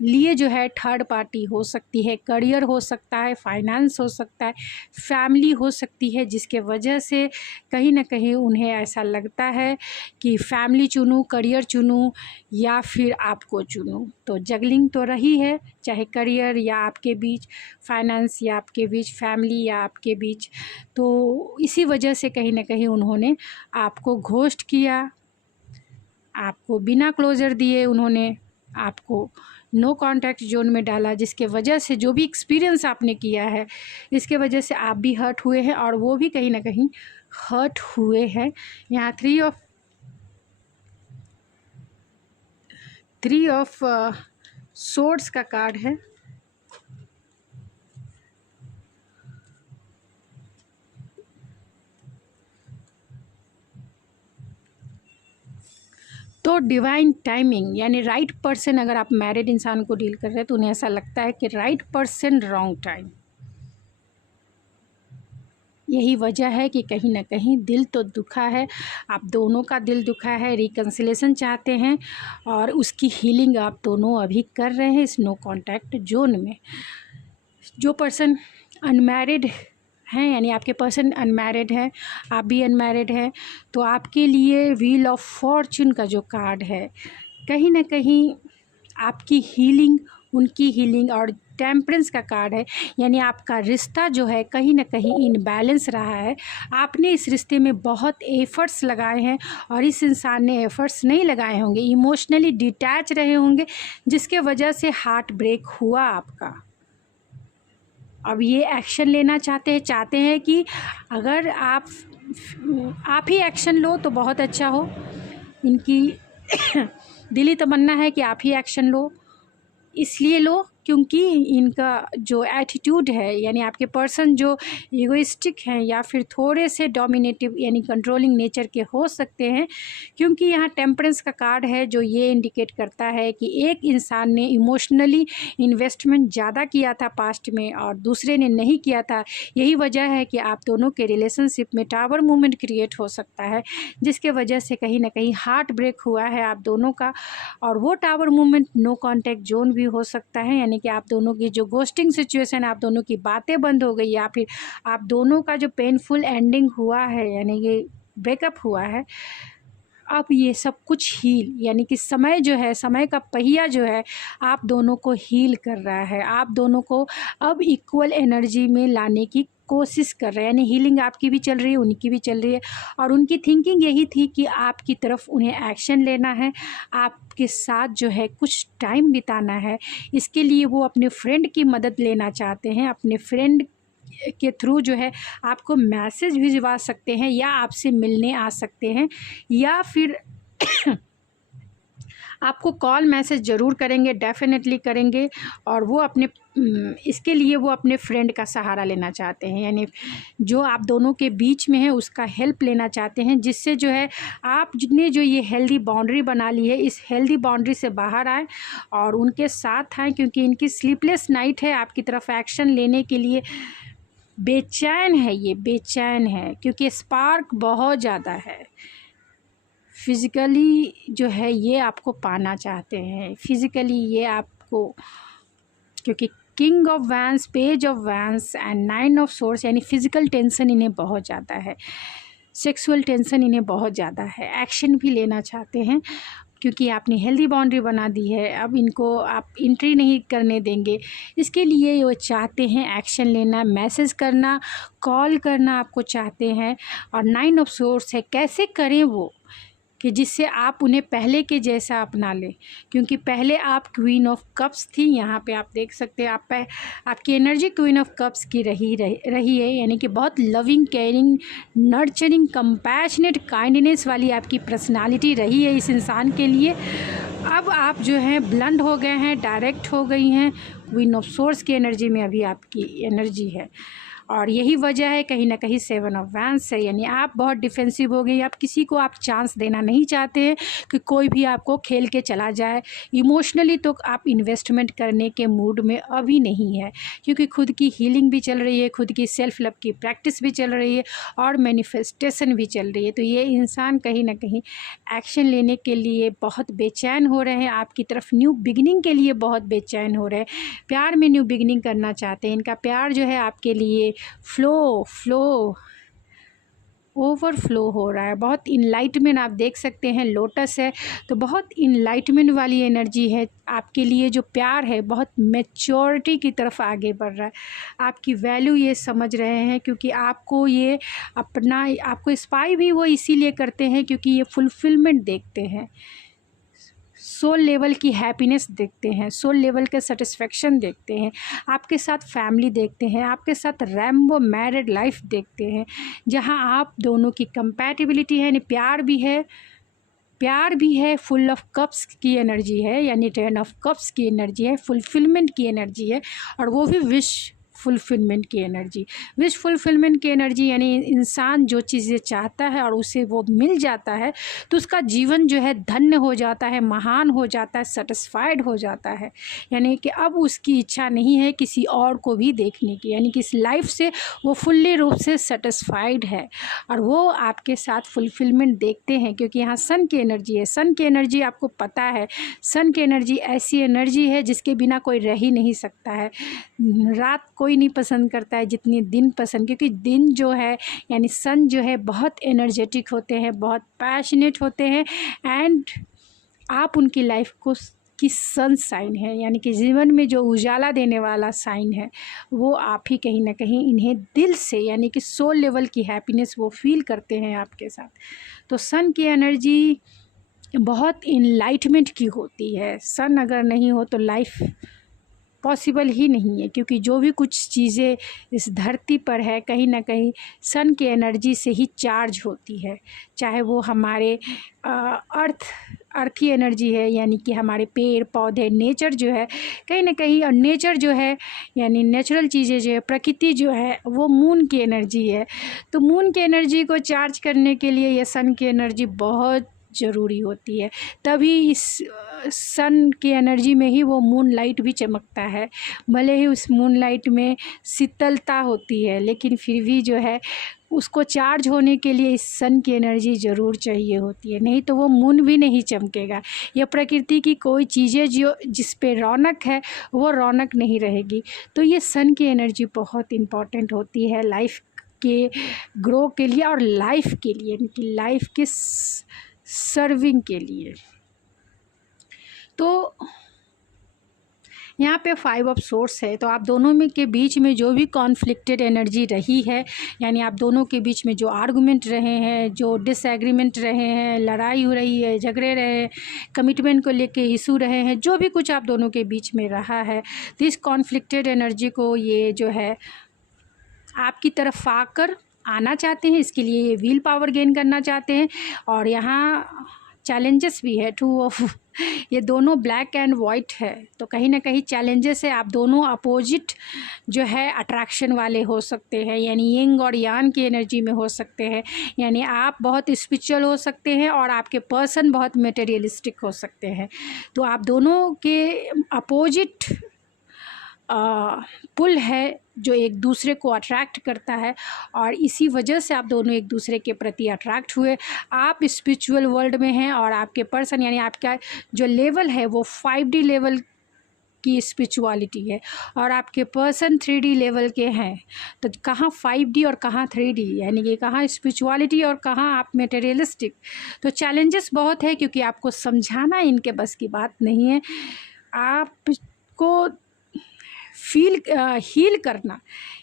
लिए जो है थर्ड पार्टी हो सकती है, करियर हो सकता है, फाइनेंस हो सकता है, फैमिली हो सकती है, जिसके वजह से कहीं ना कहीं उन्हें ऐसा लगता है कि फैमिली चुनूं, करियर चुनूं या फिर आपको चुनूं। तो जगलिंग तो रही है, चाहे करियर या आपके बीच, फाइनेंस या आपके बीच, फैमिली या आपके बीच। तो इसी वजह से कहीं ना कहीं उन्होंने आपको घोस्ट किया, आपको बिना क्लोजर दिए उन्होंने आपको नो कांटेक्ट जोन में डाला, जिसके वजह से जो भी एक्सपीरियंस आपने किया है, इसके वजह से आप भी हर्ट हुए हैं और वो भी कहीं ना कहीं हर्ट हुए हैं। यहाँ थ्री ऑफ सोर्ड्स का कार्ड है। तो डिवाइन टाइमिंग, यानी राइट पर्सन, अगर आप मैरिड इंसान को डील कर रहे हैं तो उन्हें ऐसा लगता है कि राइट पर्सन रॉन्ग टाइम। यही वजह है कि कहीं ना कहीं दिल तो दुखा है, आप दोनों का दिल दुखा है, रिकन्सिलेशन चाहते हैं और उसकी हीलिंग आप दोनों अभी कर रहे हैं इस नो कांटेक्ट जोन में। जो पर्सन अनमैरिड हैं, यानी आपके पर्सन अनमैरिड है, आप भी अनमैरिड हैं, तो आपके लिए व्हील ऑफ फॉर्चून का जो कार्ड है, कहीं ना कहीं आपकी हीलिंग, उनकी हीलिंग, और टेम्परेंस का कार्ड है, यानी आपका रिश्ता जो है कहीं ना कहीं इनबैलेंस रहा है। आपने इस रिश्ते में बहुत एफ़र्ट्स लगाए हैं और इस इंसान ने एफ़र्ट्स नहीं लगाए होंगे, इमोशनली डिटैच रहे होंगे, जिसके वजह से हार्ट ब्रेक हुआ आपका। अब ये एक्शन लेना चाहते हैं कि अगर आप ही एक्शन लो तो बहुत अच्छा हो। इनकी दिली तमन्ना है कि आप ही एक्शन लो, इसलिए लो क्योंकि इनका जो एटीट्यूड है यानी आपके पर्सन जो इगोइस्टिक हैं या फिर थोड़े से डोमिनेटिव यानी कंट्रोलिंग नेचर के हो सकते हैं, क्योंकि यहाँ टेम्परेंस का कार्ड है जो ये इंडिकेट करता है कि एक इंसान ने इमोशनली इन्वेस्टमेंट ज़्यादा किया था पास्ट में और दूसरे ने नहीं किया था। यही वजह है कि आप दोनों के रिलेशनशिप में टावर मूवमेंट क्रिएट हो सकता है, जिसके वजह से कहीं ना कहीं हार्ट ब्रेक हुआ है आप दोनों का। और वो tower movement no contact zone भी हो सकता है, यानी कि आप दोनों की जो गोस्टिंग सिचुएशन, आप दोनों की बातें बंद हो गई, या फिर आप दोनों का जो पेनफुल एंडिंग हुआ है यानी कि ब्रेकअप हुआ है, अब ये सब कुछ हील यानी कि समय जो है, समय का पहिया जो है आप दोनों को हील कर रहा है। आप दोनों को अब इक्वल एनर्जी में लाने की कोशिश कर रहे हैं, यानी हीलिंग आपकी भी चल रही है, उनकी भी चल रही है। और उनकी थिंकिंग यही थी कि आपकी तरफ उन्हें एक्शन लेना है, आपके साथ जो है कुछ टाइम बिताना है। इसके लिए वो अपने फ्रेंड की मदद लेना चाहते हैं। अपने फ्रेंड के थ्रू जो है आपको मैसेज भिजवा सकते हैं या आपसे मिलने आ सकते हैं, या फिर आपको कॉल मैसेज ज़रूर करेंगे, डेफिनेटली करेंगे। और वो अपने इसके लिए वो अपने फ्रेंड का सहारा लेना चाहते हैं, यानी जो आप दोनों के बीच में है उसका हेल्प लेना चाहते हैं, जिससे जो है आप जितने जो ये हेल्दी बाउंड्री बना ली है, इस हेल्दी बाउंड्री से बाहर आए और उनके साथ आएँ, क्योंकि इनकी स्लीपलेस नाइट है। आपकी तरफ एक्शन लेने के लिए बेचैन है, ये बेचैन है क्योंकि स्पार्क बहुत ज़्यादा है। फिज़िकली जो है ये आपको पाना चाहते हैं, फिज़िकली ये आपको, क्योंकि king of vents, page of vents and 9 of source, यानी फिज़िकल टेंशन इन्हें बहुत ज़्यादा है, सेक्सुअल टेंशन इन्हें बहुत ज़्यादा है। एक्शन भी लेना चाहते हैं क्योंकि आपने हेल्दी बाउंड्री बना दी है, अब इनको आप एंट्री नहीं करने देंगे। इसके लिए वो चाहते हैं एक्शन लेना, मैसेज करना, कॉल करना आपको चाहते हैं। और 9 ऑफ सोर्स है, कैसे करें वो कि जिससे आप उन्हें पहले के जैसा अपना लें, क्योंकि पहले आप क्वीन ऑफ कप्स थी। यहाँ पे आप देख सकते हैं आपकी एनर्जी क्वीन ऑफ कप्स की रही है, यानी कि बहुत loving, caring, nurturing, compassionate, kindness वाली आपकी पर्सनालिटी रही है इस इंसान के लिए। अब आप जो हैं ब्लंड हो गए हैं, डायरेक्ट हो गई हैं, क्वीन ऑफ सोर्स की एनर्जी में अभी आपकी एनर्जी है। और यही वजह है कहीं ना कहीं 7 ऑफ वैंस है, यानी आप बहुत डिफेंसिव हो गई। आप किसी को आप चांस देना नहीं चाहते हैं कि कोई भी आपको खेल के चला जाए। इमोशनली तो आप इन्वेस्टमेंट करने के मूड में अभी नहीं है, क्योंकि खुद की हीलिंग भी चल रही है, खुद की सेल्फ लव की प्रैक्टिस भी चल रही है और मैनिफेस्टेशन भी चल रही है। तो ये इंसान कहीं ना कहीं एक्शन लेने के लिए बहुत बेचैन हो रहे हैं, आपकी तरफ न्यू बिगिनिंग के लिए बहुत बेचैन हो रहे हैं, प्यार में न्यू बिगिनिंग करना चाहते हैं। इनका प्यार जो है आपके लिए फ्लो ओवरफ्लो हो रहा है, बहुत इनलाइटमेंट। आप देख सकते हैं लोटस है, तो बहुत इनलाइटमेंट वाली एनर्जी है आपके लिए। जो प्यार है बहुत मैच्योरिटी की तरफ आगे बढ़ रहा है, आपकी वैल्यू ये समझ रहे हैं, क्योंकि आपको ये आपको स्पाई भी वो इसीलिए करते हैं क्योंकि ये फुलफिलमेंट देखते हैं, सोल लेवल की हैप्पीनेस देखते हैं, सोल लेवल का सेटिस्फेक्शन देखते हैं, आपके साथ फैमिली देखते हैं, आपके साथ रैम्बो मैरिड लाइफ देखते हैं, जहां आप दोनों की कंपैटिबिलिटी है, यानी प्यार भी है, फुल ऑफ कप्स की एनर्जी है, यानी 10 ऑफ कप्स की एनर्जी है, फुलफिलमेंट की एनर्जी है, और वो भी विश फुलफिलमेंट की एनर्जी। विश फुलफिलमेंट की एनर्जी यानी इंसान जो चीज़ें चाहता है और उसे वो मिल जाता है तो उसका जीवन जो है धन्य हो जाता है, महान हो जाता है, सेटिस्फाइड हो जाता है। यानी कि अब उसकी इच्छा नहीं है किसी और को भी देखने की, यानी कि इस लाइफ से वो फुल्ली रूप से सेटिस्फाइड है और वो आपके साथ फुलफिलमेंट देखते हैं, क्योंकि यहाँ सन की एनर्जी है। सन की एनर्जी आपको पता है, सन की एनर्जी ऐसी एनर्जी है जिसके बिना कोई रह ही नहीं सकता है। रात कोई नहीं पसंद करता है जितनी दिन पसंद, क्योंकि दिन जो है यानी सन जो है बहुत एनर्जेटिक होते हैं, बहुत पैशनेट होते हैं, एंड आप उनकी लाइफ को की सन साइन है, यानी कि जीवन में जो उजाला देने वाला साइन है वो आप ही कहीं ना कहीं इन्हें दिल से यानी कि सोल लेवल की हैप्पीनेस वो फील करते हैं आपके साथ। तो सन की एनर्जी बहुत इनलाइटमेंट की होती है। सन अगर नहीं हो तो लाइफ पॉसिबल ही नहीं है, क्योंकि जो भी कुछ चीज़ें इस धरती पर है कहीं ना कहीं सन की एनर्जी से ही चार्ज होती है। चाहे वो हमारे अर्थ की एनर्जी है, यानी कि हमारे पेड़ पौधे, नेचर जो है कहीं ना कहीं, और नेचर जो है यानी नेचुरल चीज़ें जो है, प्रकृति जो है, वो मून की एनर्जी है। तो मून की एनर्जी को चार्ज करने के लिए ये सन की एनर्जी बहुत ज़रूरी होती है। तभी इस सन की एनर्जी में ही वो मून लाइट भी चमकता है। भले ही उस मून लाइट में शीतलता होती है, लेकिन फिर भी जो है उसको चार्ज होने के लिए इस सन की एनर्जी ज़रूर चाहिए होती है, नहीं तो वो मून भी नहीं चमकेगा। यह प्रकृति की कोई चीज़ें जो जिस पे रौनक है वो रौनक नहीं रहेगी। तो ये सन की एनर्जी बहुत इम्पॉर्टेंट होती है लाइफ के ग्रो के लिए और लाइफ के लिए, यानी कि लाइफ के सर्विंग के लिए। तो यहाँ पे 5 ऑफ सोर्स है। तो आप दोनों में के बीच में जो भी कॉन्फ्लिक्टेड एनर्जी रही है, यानी आप दोनों के बीच में जो आर्गुमेंट रहे हैं, जो डिसएग्रीमेंट रहे हैं, लड़ाई हो रही है, झगड़े रहे हैं, कमिटमेंट को लेके इशू रहे हैं, जो भी कुछ आप दोनों के बीच में रहा है, तो इस कॉन्फ्लिक्टेड एनर्जी को ये जो है आपकी तरफ आकर आना चाहते हैं। इसके लिए ये विल पावर गेन करना चाहते हैं। और यहाँ चैलेंजेस भी है, 2 ऑफ ये दोनों ब्लैक एंड वाइट है, तो कहीं ना कहीं चैलेंजेस है। आप दोनों अपोजिट जो है अट्रैक्शन वाले हो सकते हैं, यानी यिंग और यांग की एनर्जी में हो सकते हैं। यानी आप बहुत स्पिरिचुअल हो सकते हैं और आपके पर्सन बहुत मटेरियलिस्टिक हो सकते हैं। तो आप दोनों के अपोजिट पुल है जो एक दूसरे को अट्रैक्ट करता है, और इसी वजह से आप दोनों एक दूसरे के प्रति अट्रैक्ट हुए। आप स्पिरिचुअल वर्ल्ड में हैं और आपके पर्सन यानी आपका जो लेवल है वो 5D लेवल की स्पिरिचुअलिटी है, और आपके पर्सन 3D लेवल के हैं। तो कहाँ 5D और कहाँ 3D, यानी कि कहाँ स्पिरिचुअलिटी और कहाँ आप मटेरियलिस्टिक। तो चैलेंजेस बहुत है, क्योंकि आपको समझाना इनके बस की बात नहीं है। आपको हील करना,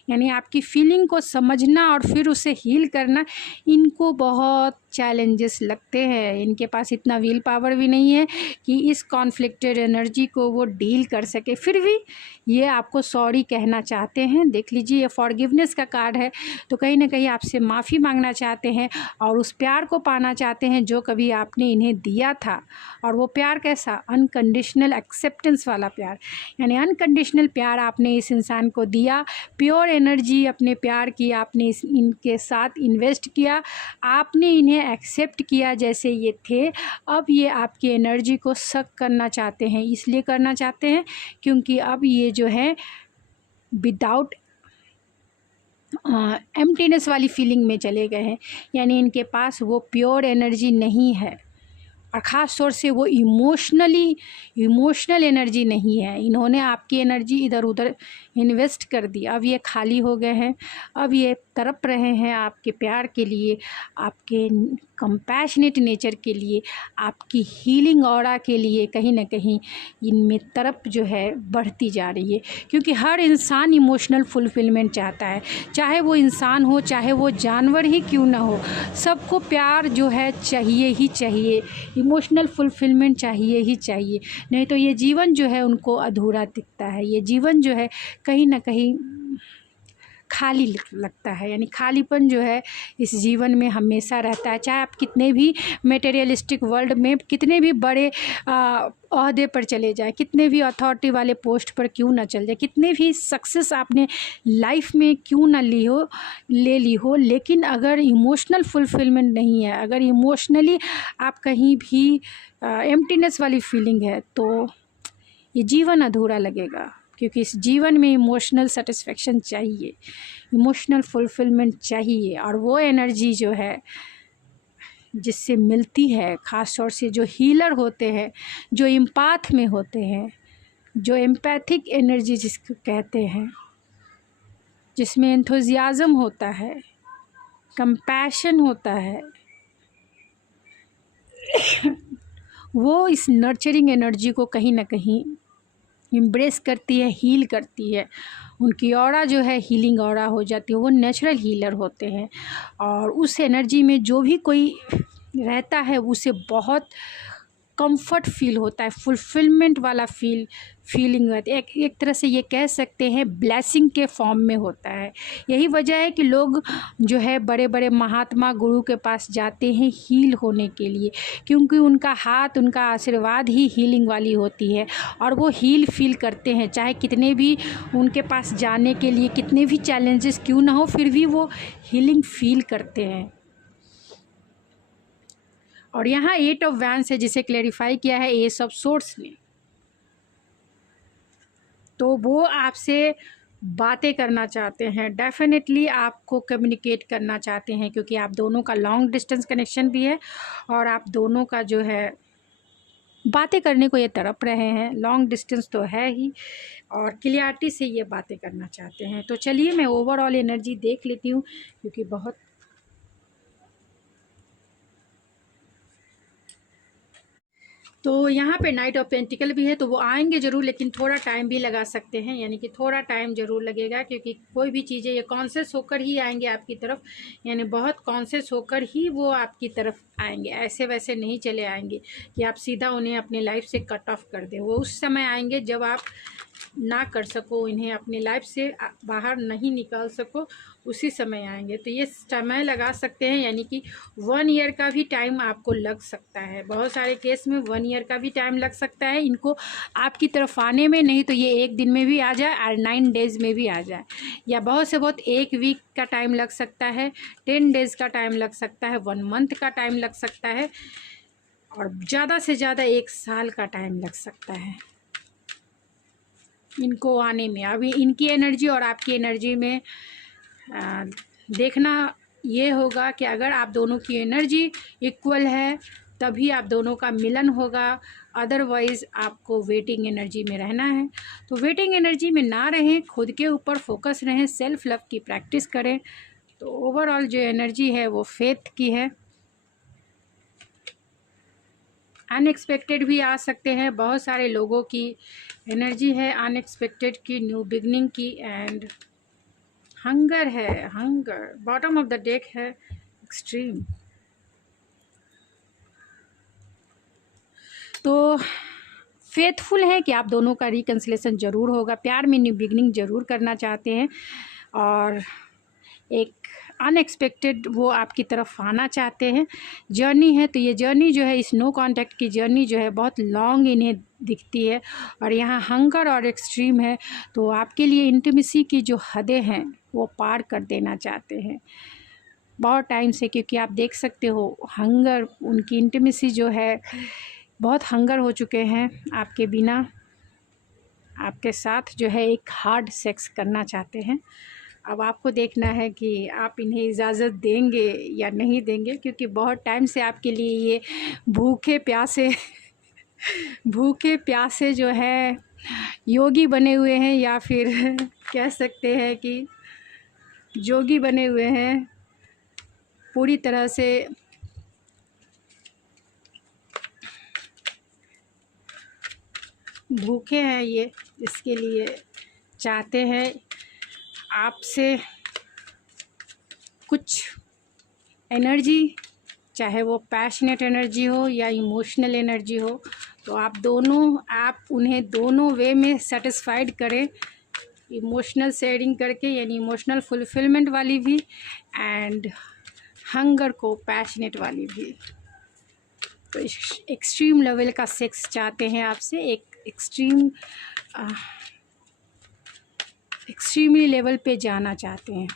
यानी आपकी फीलिंग को समझना और फिर उसे हील करना, इनको बहुत चैलेंजेस लगते हैं। इनके पास इतना विल पावर भी नहीं है कि इस कॉन्फ्लिक्टेड एनर्जी को वो डील कर सके। फिर भी ये आपको सॉरी कहना चाहते हैं। देख लीजिए, ये फॉरगिवनेस का कार्ड है, तो कहीं ना कहीं आपसे माफ़ी मांगना चाहते हैं और उस प्यार को पाना चाहते हैं जो कभी आपने इन्हें दिया था। और वो प्यार कैसा? अनकंडीशनल एक्सेप्टेंस वाला प्यार, यानी अनकंडीशनल प्यार आपने इस इंसान को दिया, प्योर एनर्जी अपने प्यार की आपने इनके साथ इन्वेस्ट किया, आपने इन्हें एक्सेप्ट किया जैसे ये थे। अब ये आपकी एनर्जी को सक करना चाहते हैं, इसलिए करना चाहते हैं क्योंकि अब ये जो है विदाउट एम्प्टीनेस वाली फीलिंग में चले गए हैं, यानी इनके पास वो प्योर एनर्जी नहीं है, और ख़ास तौर से वो इमोशनल एनर्जी नहीं है। इन्होंने आपकी एनर्जी इधर उधर इन्वेस्ट कर दी, अब ये खाली हो गए हैं। अब ये तड़प रहे हैं आपके प्यार के लिए, आपके कंपैशनेट नेचर के लिए, आपकी हीलिंग ऑरा के लिए। कहीं ना कहीं इनमें तड़प जो है बढ़ती जा रही है, क्योंकि हर इंसान इमोशनल फुलफिलमेंट चाहता है, चाहे वो इंसान हो चाहे वो जानवर ही क्यों ना हो, सबको प्यार जो है चाहिए ही चाहिए, इमोशनल फुलफिलमेंट चाहिए ही चाहिए। नहीं तो ये जीवन जो है उनको अधूरा दिखता है, ये जीवन जो है कहीं ना कहीं खाली लगता है, यानी खालीपन जो है इस जीवन में हमेशा रहता है। चाहे आप कितने भी मटेरियलिस्टिक वर्ल्ड में कितने भी बड़े ओहदे पर चले जाए, कितने भी अथॉरिटी वाले पोस्ट पर क्यों ना चल जाए, कितने भी सक्सेस आपने लाइफ में क्यों ना ले ली हो, लेकिन अगर इमोशनल फुलफिलमेंट नहीं है, अगर इमोशनली आप कहीं भी एम्प्टीनेस वाली फीलिंग है, तो ये जीवन अधूरा लगेगा। क्योंकि इस जीवन में इमोशनल सेटिस्फेक्शन चाहिए, इमोशनल फुलफिलमेंट चाहिए, और वो एनर्जी जो है जिससे मिलती है, ख़ास तौर से जो हीलर होते हैं, जो एम्पैथ में होते हैं, जो एम्पैथिक एनर्जी जिसको कहते हैं, जिसमें एंथुजियाज़म होता है, कंपैशन होता है, वो इस नर्चरिंग एनर्जी को कहीं ना कहीं एम्ब्रेस करती है, हील करती है। उनकी ऑरा जो है हीलिंग ऑरा हो जाती है, वो नेचुरल हीलर होते हैं। और उस एनर्जी में जो भी कोई रहता है उसे बहुत कंफर्ट फील होता है, फुलफिलमेंट वाला फीलिंग होती है। एक तरह से ये कह सकते हैं ब्लेसिंग के फॉर्म में होता है। यही वजह है कि लोग जो है बड़े बड़े महात्मा गुरु के पास जाते हैं हील होने के लिए, क्योंकि उनका हाथ, उनका आशीर्वाद ही हीलिंग वाली होती है और वो हील फील करते हैं। चाहे कितने भी उनके पास जाने के लिए कितने भी चैलेंजेस क्यों ना हो, फिर भी वो हीलिंग फील करते हैं। और यहाँ 8 ऑफ वैंड्स है जिसे क्लेरिफाई किया है एस ऑफ सोर्स ने। तो वो आपसे बातें करना चाहते हैं, डेफिनेटली आपको कम्युनिकेट करना चाहते हैं, क्योंकि आप दोनों का लॉन्ग डिस्टेंस कनेक्शन भी है और आप दोनों का जो है बातें करने को ये तड़प रहे हैं। लॉन्ग डिस्टेंस तो है ही और क्लियरिटी से ये बातें करना चाहते हैं। तो चलिए मैं ओवरऑल एनर्जी देख लेती हूँ, क्योंकि बहुत तो यहाँ पे नाइट ऑफ पेंटिकल भी है, तो वो आएंगे ज़रूर, लेकिन थोड़ा टाइम भी लगा सकते हैं, यानी कि थोड़ा टाइम ज़रूर लगेगा, क्योंकि कोई भी चीज़ें ये कॉन्शियस होकर ही आएंगे आपकी तरफ, यानी बहुत कॉन्शियस होकर ही वो आपकी तरफ आएंगे। ऐसे वैसे नहीं चले आएंगे कि आप सीधा उन्हें अपनी लाइफ से कट ऑफ कर दें। वो उस समय आएंगे जब आप ना कर सको, इन्हें अपनी लाइफ से बाहर नहीं निकाल सको, उसी समय आएंगे। तो ये समय लगा सकते हैं, यानी कि 1 ईयर का भी टाइम आपको लग सकता है। बहुत सारे केस में 1 ईयर का भी टाइम लग सकता है इनको आपकी तरफ आने में। नहीं तो ये 1 दिन में भी आ जाए और 9 डेज़ में भी आ जाए, या बहुत से बहुत 1 वीक का टाइम लग सकता है, 10 डेज़ का टाइम लग सकता है, 1 मंथ का टाइम लग सकता है, और ज़्यादा से ज़्यादा 1 साल का टाइम लग सकता है इनको आने में। अभी इनकी एनर्जी और आपकी एनर्जी में देखना ये होगा कि अगर आप दोनों की एनर्जी इक्वल है तभी आप दोनों का मिलन होगा, अदरवाइज़ आपको वेटिंग एनर्जी में रहना है। तो वेटिंग एनर्जी में ना रहें, खुद के ऊपर फोकस रहें, सेल्फ लव की प्रैक्टिस करें। तो ओवरऑल जो एनर्जी है वो फेथ की है। अनएक्सपेक्टेड भी आ सकते हैं, बहुत सारे लोगों की एनर्जी है अनएक्सपेक्टेड की, न्यू बिगनिंग की, एंड हंगर है, hunger bottom of the deck है, एक्सट्रीम। तो फेथफुल है कि आप दोनों का रिकन्सिलेशन ज़रूर होगा, प्यार में न्यू बिगनिंग ज़रूर करना चाहते हैं, और एक अनएक्सपेक्टेड वो आपकी तरफ आना चाहते हैं। जर्नी है तो ये जर्नी जो है, इस नो कांटेक्ट की जर्नी जो है बहुत लॉन्ग इन्हें दिखती है, और यहाँ हंगर और एक्सट्रीम है। तो आपके लिए इंटीमेसी की जो हदें हैं वो पार कर देना चाहते हैं बहुत टाइम से, क्योंकि आप देख सकते हो हंगर, उनकी इंटीमेसी जो है बहुत हंगर हो चुके हैं आपके बिना, आपके साथ जो है एक हार्ड सेक्स करना चाहते हैं। अब आपको देखना है कि आप इन्हें इजाज़त देंगे या नहीं देंगे, क्योंकि बहुत टाइम से आपके लिए ये भूखे प्यासे भूखे प्यासे जो है योगी बने हुए हैं, या फिर कह सकते हैं कि जोगी बने हुए हैं, पूरी तरह से भूखे हैं ये, इसके लिए चाहते हैं आपसे कुछ एनर्जी, चाहे वो पैशनेट एनर्जी हो या इमोशनल एनर्जी हो। तो आप उन्हें दोनों वे में सेटिस्फाइड करें, इमोशनल शेयरिंग करके, यानी इमोशनल फुलफिलमेंट वाली भी, एंड हंगर को पैशनेट वाली भी। तो एक्सट्रीम लेवल का सेक्स चाहते हैं आपसे, एक एक्सट्रीमली लेवल पे जाना चाहते हैं।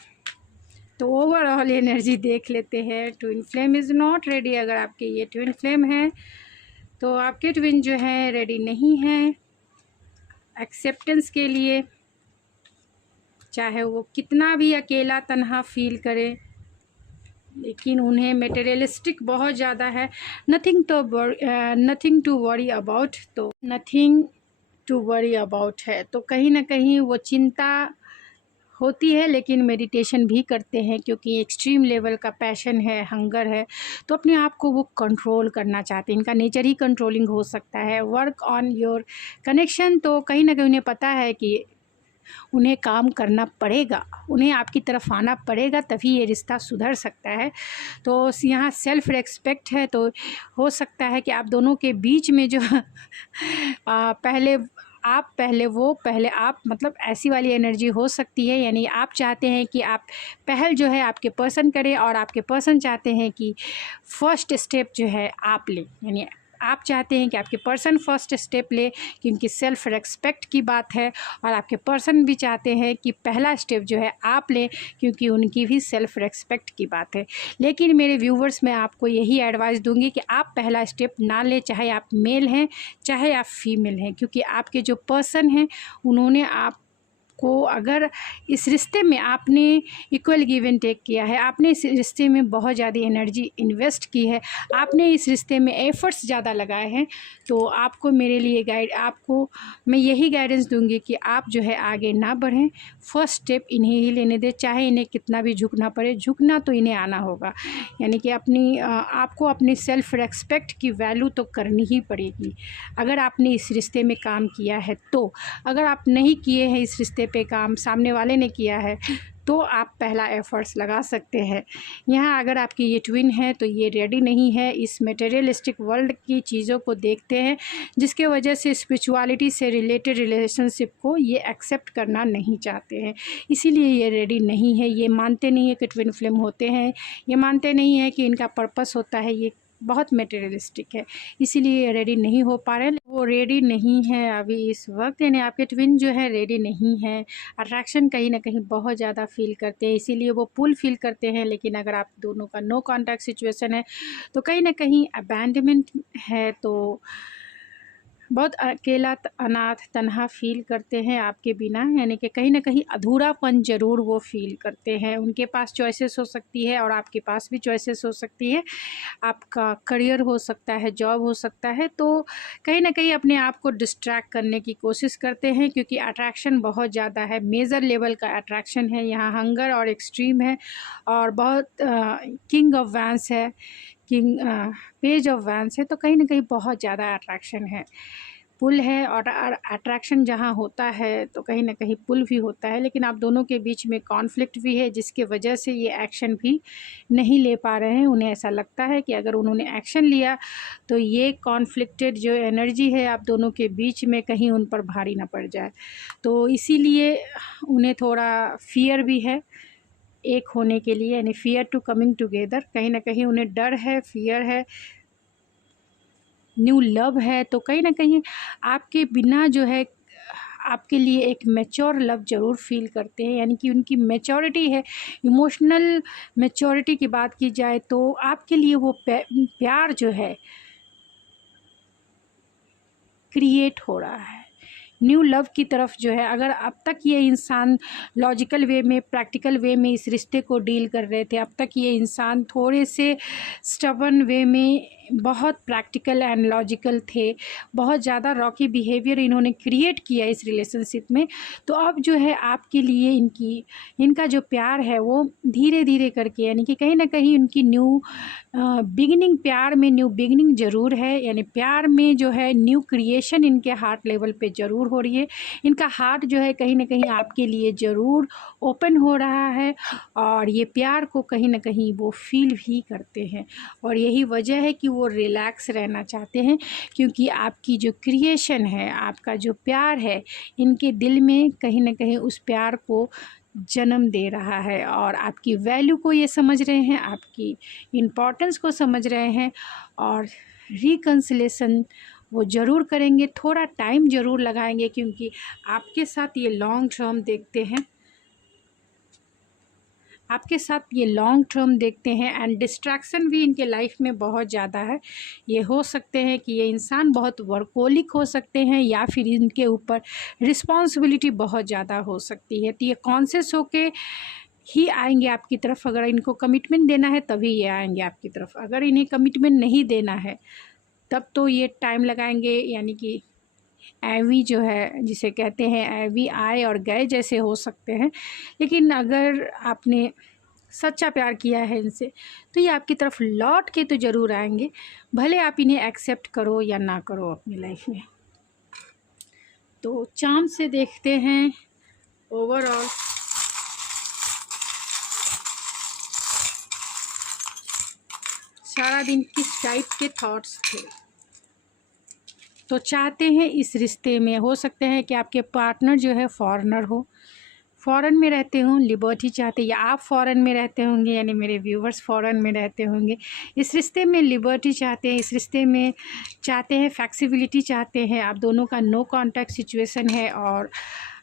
तो ओवरऑल एनर्जी देख लेते हैं। Twin flame is not ready. अगर आपके ये ट्विन फ्लेम है तो आपके ट्विन जो है रेडी नहीं है एक्सेप्टेंस के लिए, चाहे वो कितना भी अकेला तन्हा फील करे, लेकिन उन्हें मटेरियलिस्टिक बहुत ज़्यादा है। नथिंग टू वरी अबाउट, तो नथिंग टू वरी अबाउट है। तो कहीं ना कहीं वो चिंता होती है, लेकिन मेडिटेशन भी करते हैं, क्योंकि एक्सट्रीम लेवल का पैशन है, हंगर है, तो अपने आप को वो कंट्रोल करना चाहते हैं। इनका नेचर ही कंट्रोलिंग हो सकता है। वर्क ऑन योर कनेक्शन, तो कहीं ना कहीं उन्हें पता है कि उन्हें काम करना पड़ेगा, उन्हें आपकी तरफ आना पड़ेगा, तभी ये रिश्ता सुधर सकता है। तो यहाँ सेल्फ़ रिस्पेक्ट है, तो हो सकता है कि आप दोनों के बीच में जो पहले आप पहले वो पहले आप, मतलब ऐसी वाली एनर्जी हो सकती है। यानी आप चाहते हैं कि आप पहल जो है आपके पर्सन करें और आपके पर्सन चाहते हैं कि फ़र्स्ट स्टेप जो है आप लें। यानी आप चाहते हैं कि आपके पर्सन फर्स्ट स्टेप ले, क्योंकि सेल्फ़ रिस्पेक्ट की बात है, और आपके पर्सन भी चाहते हैं कि पहला स्टेप जो है आप लें, क्योंकि उनकी भी सेल्फ़ रिस्पेक्ट की बात है। लेकिन मेरे व्यूवर्स, मैं आपको यही एडवाइस दूंगी कि आप पहला स्टेप ना लें, चाहे आप मेल हैं चाहे आप फीमेल हैं, क्योंकि आपके जो पर्सन हैं उन्होंने आपको, अगर इस रिश्ते में आपने इक्वल गिव एंड टेक किया है, आपने इस रिश्ते में बहुत ज़्यादा एनर्जी इन्वेस्ट की है, आपने इस रिश्ते में एफ़र्ट्स ज़्यादा लगाए हैं, तो आपको मेरे लिए आपको मैं यही गाइडेंस दूंगी कि आप जो है आगे ना बढ़ें, फर्स्ट स्टेप इन्हें ही लेने दें, चाहे इन्हें कितना भी झुकना पड़े, झुकना तो इन्हें आना होगा। यानी कि आपको अपनी सेल्फ़ रिस्पेक्ट की वैल्यू तो करनी ही पड़ेगी, अगर आपने इस रिश्ते में काम किया है तो। अगर आप नहीं किए हैं इस रिश्ते पे काम, सामने वाले ने किया है, तो आप पहला एफ़र्ट्स लगा सकते हैं। यहाँ अगर आपकी ये ट्विन है तो ये रेडी नहीं है, इस मटेरियलिस्टिक वर्ल्ड की चीज़ों को देखते हैं, जिसके वजह से स्पिरिचुअलिटी से रिलेटेड रिलेशनशिप को ये एक्सेप्ट करना नहीं चाहते हैं, इसीलिए ये रेडी नहीं है। ये मानते नहीं है कि ट्विन फ्लेम होते हैं, ये मानते नहीं है कि इनका पर्पस होता है, ये बहुत मटेरियलिस्टिक है, इसीलिए रेडी नहीं हो पा रहे हैं। वो रेडी नहीं है अभी इस वक्त, यानी आपके ट्विन जो है रेडी नहीं है। अट्रैक्शन कहीं ना कहीं बहुत ज़्यादा फील करते हैं, इसीलिए वो पुल फील करते हैं। लेकिन अगर आप दोनों का नो कॉन्टैक्ट सिचुएशन है तो कहीं ना कहीं अबैंडनमेंट है, तो बहुत अकेला अनाथ तन्हा फील करते हैं आपके बिना, यानी कि कहीं ना कहीं अधूरापन ज़रूर वो फील करते हैं। उनके पास चॉइसेस हो सकती है और आपके पास भी चॉइसेस हो सकती है, आपका करियर हो सकता है, जॉब हो सकता है, तो कहीं ना कहीं अपने आप को डिस्ट्रैक्ट करने की कोशिश करते हैं, क्योंकि अट्रैक्शन बहुत ज़्यादा है, मेजर लेवल का अट्रैक्शन है यहाँ, हंगर और एक्सट्रीम है, और बहुत किंग ऑफ वैंस है, पेज ऑफ वैंस है, तो कहीं ना कहीं बहुत ज़्यादा अट्रैक्शन है, पुल है। और अट्रैक्शन जहाँ होता है तो कहीं ना कहीं पुल भी होता है, लेकिन आप दोनों के बीच में कॉन्फ्लिक्ट भी है, जिसके वजह से ये एक्शन भी नहीं ले पा रहे हैं। उन्हें ऐसा लगता है कि अगर उन्होंने एक्शन लिया तो ये कॉन्फ्लिक्टेड जो एनर्जी है आप दोनों के बीच में कहीं उन पर भारी ना पड़ जाए, तो इसीलिए उन्हें थोड़ा फियर भी है एक होने के लिए, यानी फियर टू कमिंग टुगेदर। कहीं ना कहीं उन्हें डर है, फियर है, न्यू लव है, तो कहीं ना कहीं आपके बिना जो है आपके लिए एक मैच्योर लव ज़रूर फील करते हैं, यानी कि उनकी मैच्योरिटी है। इमोशनल मैच्योरिटी की बात की जाए तो आपके लिए वो प्यार जो है क्रिएट हो रहा है, न्यू लव की तरफ जो है। अगर अब तक ये इंसान लॉजिकल वे में, प्रैक्टिकल वे में इस रिश्ते को डील कर रहे थे, अब तक ये इंसान थोड़े से स्टबर्न वे में बहुत प्रैक्टिकल एंड लॉजिकल थे, बहुत ज़्यादा रॉकी बिहेवियर इन्होंने क्रिएट किया इस रिलेशनशिप में, तो अब जो है आपके लिए इनका जो प्यार है वो धीरे धीरे करके, यानी कि कहीं ना कहीं उनकी न्यू बिगिनिंग, प्यार में न्यू बिगिनिंग ज़रूर है, यानी प्यार में जो है न्यू क्रिएशन इनके हार्ट लेवल पे ज़रूर हो रही है। इनका हार्ट जो है कहीं ना कहीं आपके लिए ज़रूर ओपन हो रहा है, और ये प्यार को कहीं ना कहीं वो फील भी करते हैं, और यही वजह है कि वो रिलैक्स रहना चाहते हैं, क्योंकि आपकी जो क्रिएशन है, आपका जो प्यार है, इनके दिल में कहीं ना कहीं उस प्यार को जन्म दे रहा है, और आपकी वैल्यू को ये समझ रहे हैं, आपकी इम्पोर्टेंस को समझ रहे हैं, और रिकन्सिलेशन वो ज़रूर करेंगे, थोड़ा टाइम ज़रूर लगाएंगे, क्योंकि आपके साथ ये लॉन्ग टर्म देखते हैं, आपके साथ ये लॉन्ग टर्म देखते हैं। एंड डिस्ट्रैक्शन भी इनके लाइफ में बहुत ज़्यादा है। ये हो सकते हैं कि ये इंसान बहुत वर्कोलिक हो सकते हैं, या फिर इनके ऊपर रिस्पॉन्सिबिलिटी बहुत ज़्यादा हो सकती है, तो ये कॉन्शियस होके ही आएंगे आपकी तरफ। अगर इनको कमिटमेंट देना है तभी ये आएंगे आपकी तरफ, अगर इन्हें कमिटमेंट नहीं देना है तब तो ये टाइम लगाएंगे, यानी कि एवी जो है जिसे कहते हैं, एवी आए और गए जैसे हो सकते हैं। लेकिन अगर आपने सच्चा प्यार किया है इनसे तो ये आपकी तरफ लौट के तो ज़रूर आएंगे, भले आप इन्हें एक्सेप्ट करो या ना करो अपनी लाइफ में। तो चाँद से देखते हैं ओवरऑल सारा दिन किस टाइप के थॉट्स थे। तो चाहते हैं इस रिश्ते में, हो सकते हैं कि आपके पार्टनर जो है फॉरेनर हो, फ़ॉरेन में रहते हों, लिबर्टी चाहते, या आप फ़ॉरेन में रहते होंगे, यानी मेरे व्यूवर्स फ़ॉरेन में रहते होंगे। इस रिश्ते में लिबर्टी चाहते हैं, इस रिश्ते में चाहते हैं फ्लेक्सिबिलिटी चाहते हैं। आप दोनों का नो कॉन्टैक्ट सिचुएशन है और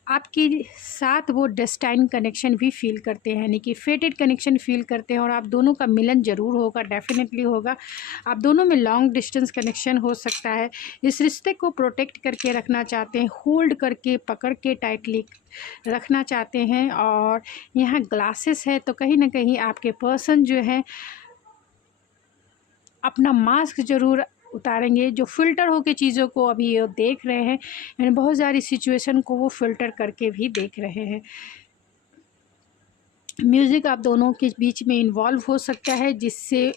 आपके साथ वो डेस्टाइन कनेक्शन भी फील करते हैं, यानी कि फेटेड कनेक्शन फील करते हैं। और आप दोनों का मिलन ज़रूर होगा, डेफिनेटली होगा। आप दोनों में लॉन्ग डिस्टेंस कनेक्शन हो सकता है। इस रिश्ते को प्रोटेक्ट करके रखना चाहते हैं, होल्ड करके पकड़ के टाइटली रखना चाहते हैं। और यहाँ ग्लासेस है, तो कहीं ना कहीं आपके पर्सन जो है अपना मास्क ज़रूर उतारेंगे, जो फ़िल्टर होके चीज़ों को अभी ये देख रहे हैं, यानी बहुत सारी सिचुएशन को वो फ़िल्टर करके भी देख रहे हैं। म्यूज़िक आप दोनों के बीच में इन्वॉल्व हो सकता है, जिससे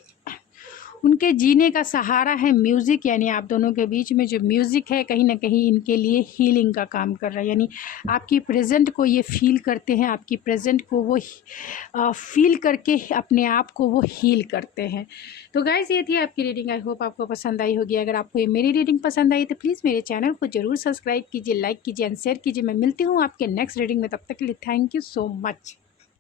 उनके जीने का सहारा है म्यूज़िक। यानी आप दोनों के बीच में जो म्यूज़िक है कहीं ना कहीं इनके लिए हीलिंग का काम कर रहा है, यानी आपकी प्रेजेंट को ये फील करते हैं, आपकी प्रेजेंट को वो फील करके अपने आप को वो हील करते हैं। तो गाइस, ये थी आपकी रीडिंग। आई होप आपको पसंद आई होगी। अगर आपको ये मेरी रीडिंग पसंद आई तो प्लीज़ मेरे चैनल को ज़रूर सब्सक्राइब कीजिए, लाइक कीजिए एंड शेयर कीजिए। मैं मिलती हूँ आपके नेक्स्ट रीडिंग में, तब तक के लिए थैंक यू सो मच।